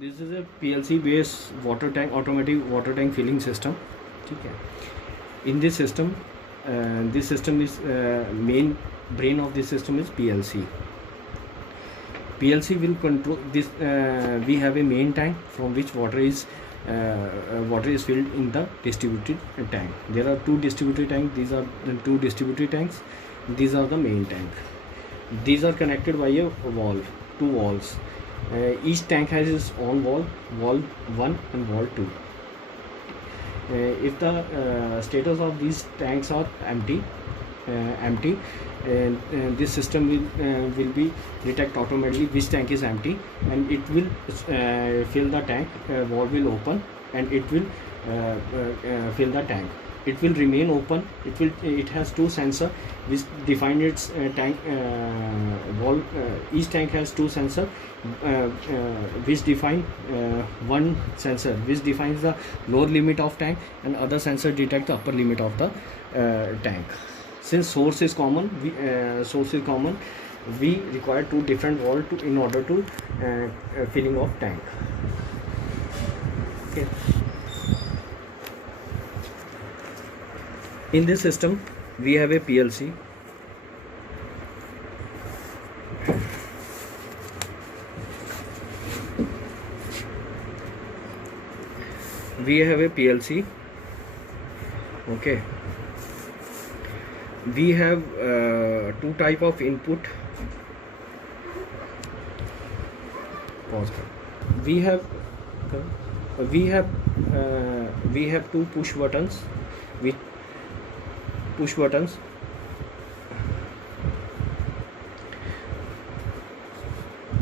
This is a PLC based water tank, automatic water tank filling system. ठीक है. In this system is main brain of this system is PLC. PLC will control this. We have a main tank from which water is filled in the distributed tank. There are two distributed tanks. These are the two distributed tanks. These are the main tank. These are connected by a valve, two valves. Each tank has its own valve, valve 1 and valve 2. If the status of these tanks are empty, this system will be detect automatically which tank is empty, and it will fill the tank. Valve will open and it will fill the tank. It will remain open. It has two sensor which define its tank valve. Each tank has two sensor which define one sensor which defines the lower limit of tank, and other sensor detect the upper limit of the tank. Since source is common, we require two different valves in order to filling of tank. Okay. In this system, we have a PLC. We have a PLC. Okay. We have two type of input. Pause. We have two push buttons.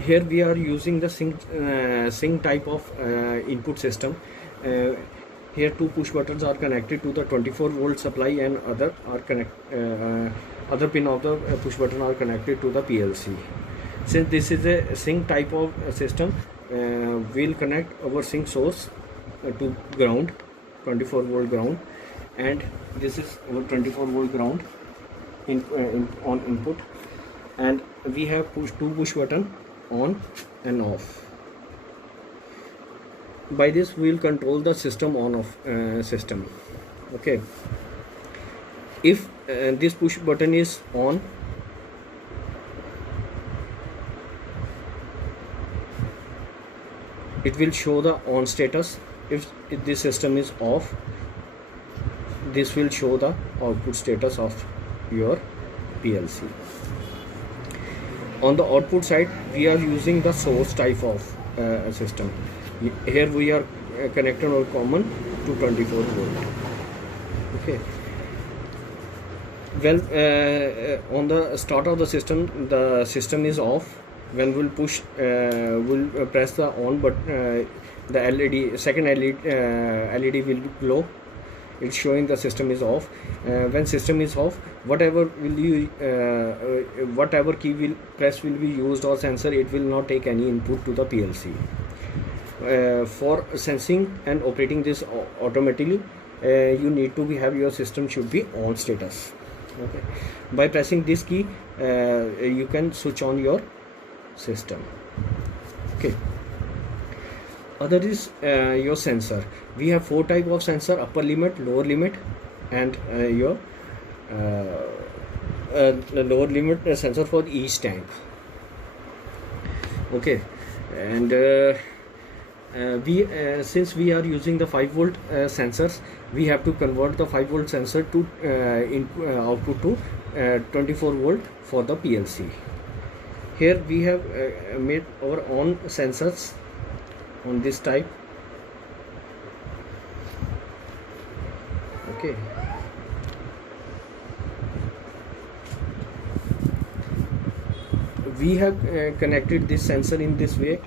Here we are using the sync type of input system. Here two push buttons are connected to the 24-volt supply, and other pin of the push button are connected to the PLC. Since this is a sync type of system, we'll connect our sync source to ground, 24-volt ground, and this is our 24-volt ground on input, and we have two push button on and off. By this we will control the system on off system. Okay. If this push button is on, it will show the on status. If this system is off, this will show the output status of your PLC. On the output side, we are using the source type of system. Here we are connected or common to 24 volt. Okay. Well, on the start of the system is off. When we'll press the on, but the second LED will glow. It's showing the system is off. When system is off, whatever key will press will be used, or sensor, it will not take any input to the PLC. For sensing and operating this automatically, you need to have your system should be on status. Okay. By pressing this key, you can switch on your system. Okay. Other is your sensor. We have four type of sensor: upper limit, lower limit, and your lower limit sensor for each tank. Okay. And since we are using the 5-volt sensors, we have to convert the 5-volt sensor to output to 24-volt for the PLC. Here we have made our own sensors on this type. Okay. We have connected this sensor in this way.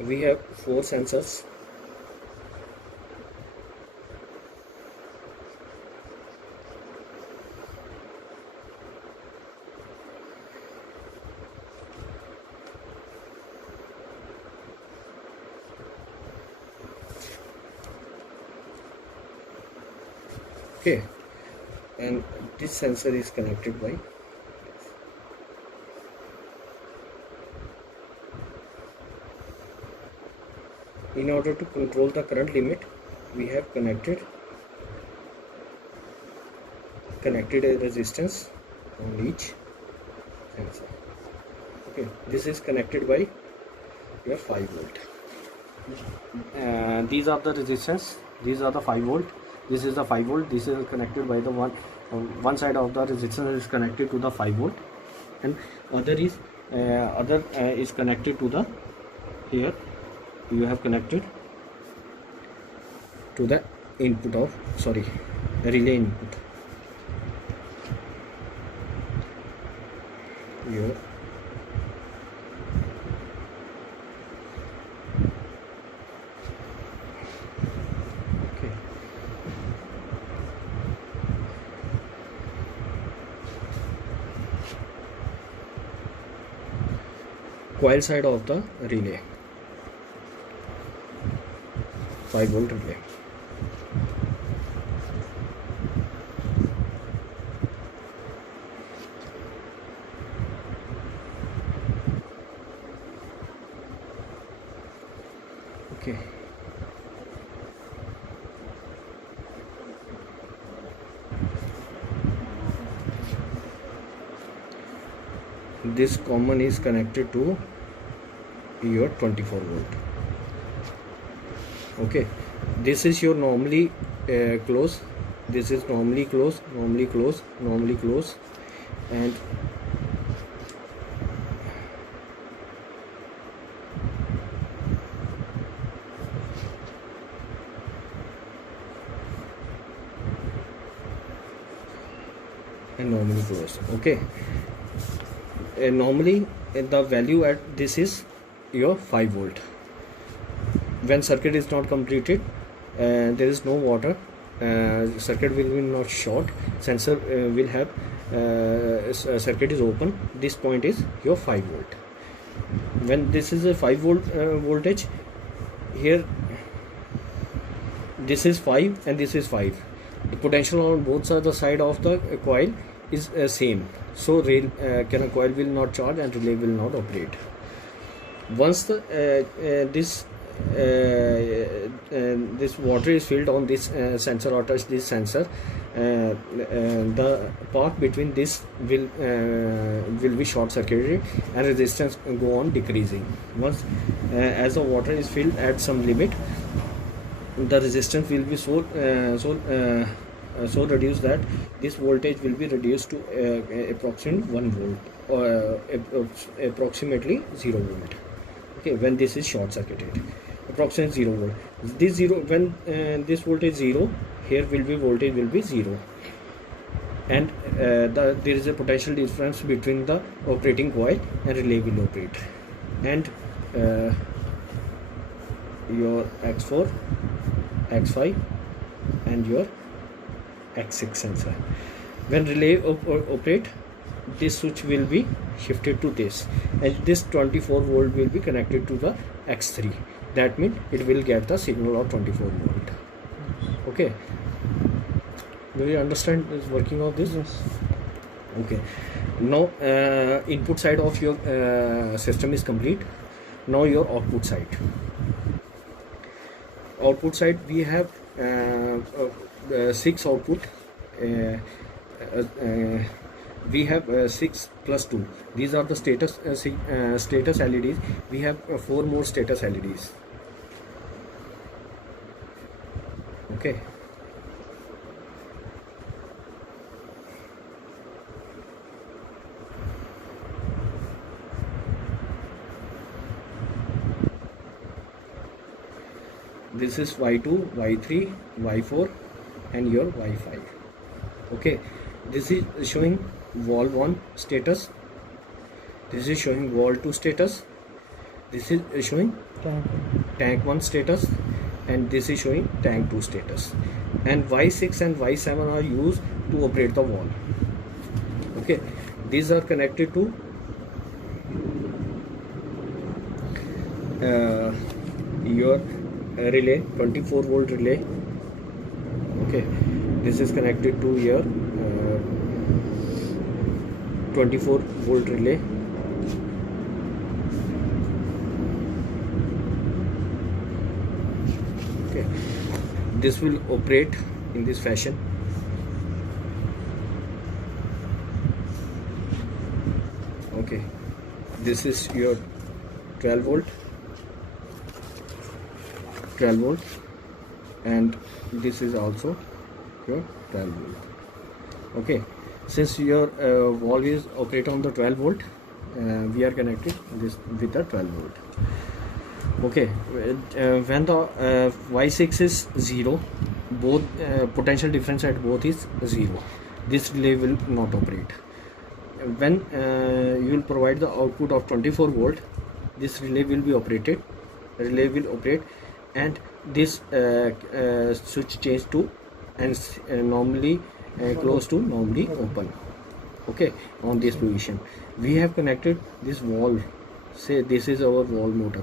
We have four sensors. Okay, and this sensor is connected by in order to control the current limit we have connected a resistance on each sensor. Okay, this is connected by your 5 volt. These are the resistance, these are the 5 volt, this is the 5 volt, this is connected by the one side of the resistance is connected to the 5 volt, and other is connected to the, here you have connected to the input of, sorry, relay input here. Okay, coil side of the relay, 5 volt relay. Okay, this common is connected to your 24 volt. Okay, this is your normally close, this is normally close, normally close, normally close, and normally close. Okay, normally the value at this is your 5 volt. When circuit is not completed, there is no water, circuit will be not short, sensor will have circuit is open, this point is your 5 volt. When this is a 5 volt voltage, here this is 5 and this is 5, the potential on both sides the side of the coil is same, so coil will not charge and relay will not operate. Once the this water is filled on this sensor or touch this sensor, the path between this will be short circuited and resistance go on decreasing. Once as the water is filled at some limit, the resistance will be so reduced that this voltage will be reduced to approximately 1 volt or approximately 0 volt. Okay, when this is short circuited, approximately 0 volt. This 0, when this voltage 0, here will be voltage will be 0, and there is a potential difference between the operating coil and relay will operate, and your X4, X5 and your X6 sensor. When relay operate, this switch will be shifted to this, and this 24 volt will be connected to the X3. That means it will get the signal of 24 volt. Okay, do you understand this working of this? Yes. Okay, now input side of your system is complete. Now your output side. Output side we have 6 output. We have 6 plus 2. These are the status LEDs. We have 4 more status LEDs. Okay. This is Y2, Y3, Y4 and your Y5. Okay, this is showing valve 1 status, this is showing valve 2 status, this is showing tank 1 status, and this is showing tank 2 status, and Y6 and Y7 are used to operate the valve. Okay, these are connected to your relay, 24 volt relay. Okay, This is connected to your 24 volt relay. Okay, this will operate in this fashion. Okay, this is your 12 volt, and this is also your 12 volt. Okay, since your valve is operate on the 12 volt, we are connected this with the 12 volt. Okay, when the Y6 is 0, both potential difference at both is 0, this relay will not operate. When you will provide the output of 24 volt, this relay will be operated, and this switch change to and normally close to normally open. Okay, on this position we have connected this valve. Say this is our valve motor.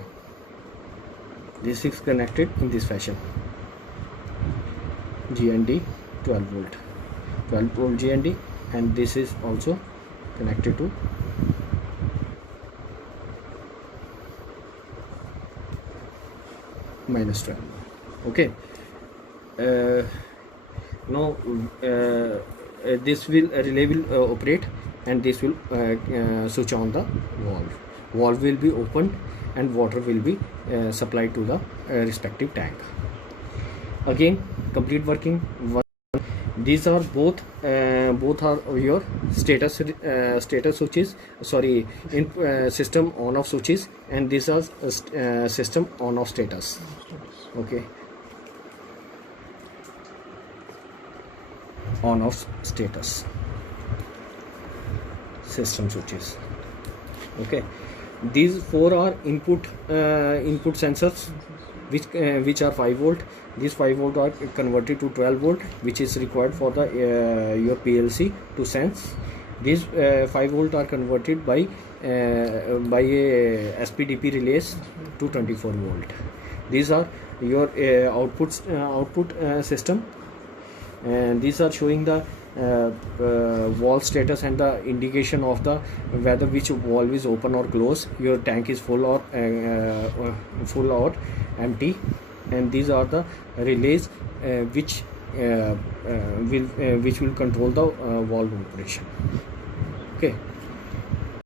This is connected in this fashion, GND 12 volt GND, and this is also connected to -12. Okay, now this relay will operate, and this will switch on the valve will be opened, and water will be supplied to the respective tank. Again, complete working. These are both are your status switches, sorry, in system on off switches, and these are system on off status. Okay, on off status system switches. Okay, these 4 are input sensors, which are 5 volt. These 5 volt are converted to 12 volt, which is required for the your PLC to sense. These 5 volt are converted by a SPDP relays to 24 volt. These are your output system, and these are showing the valve status and the indication of the whether which valve is open or closed, your tank is full or empty. And these are the relays which will control the valve operation. Okay.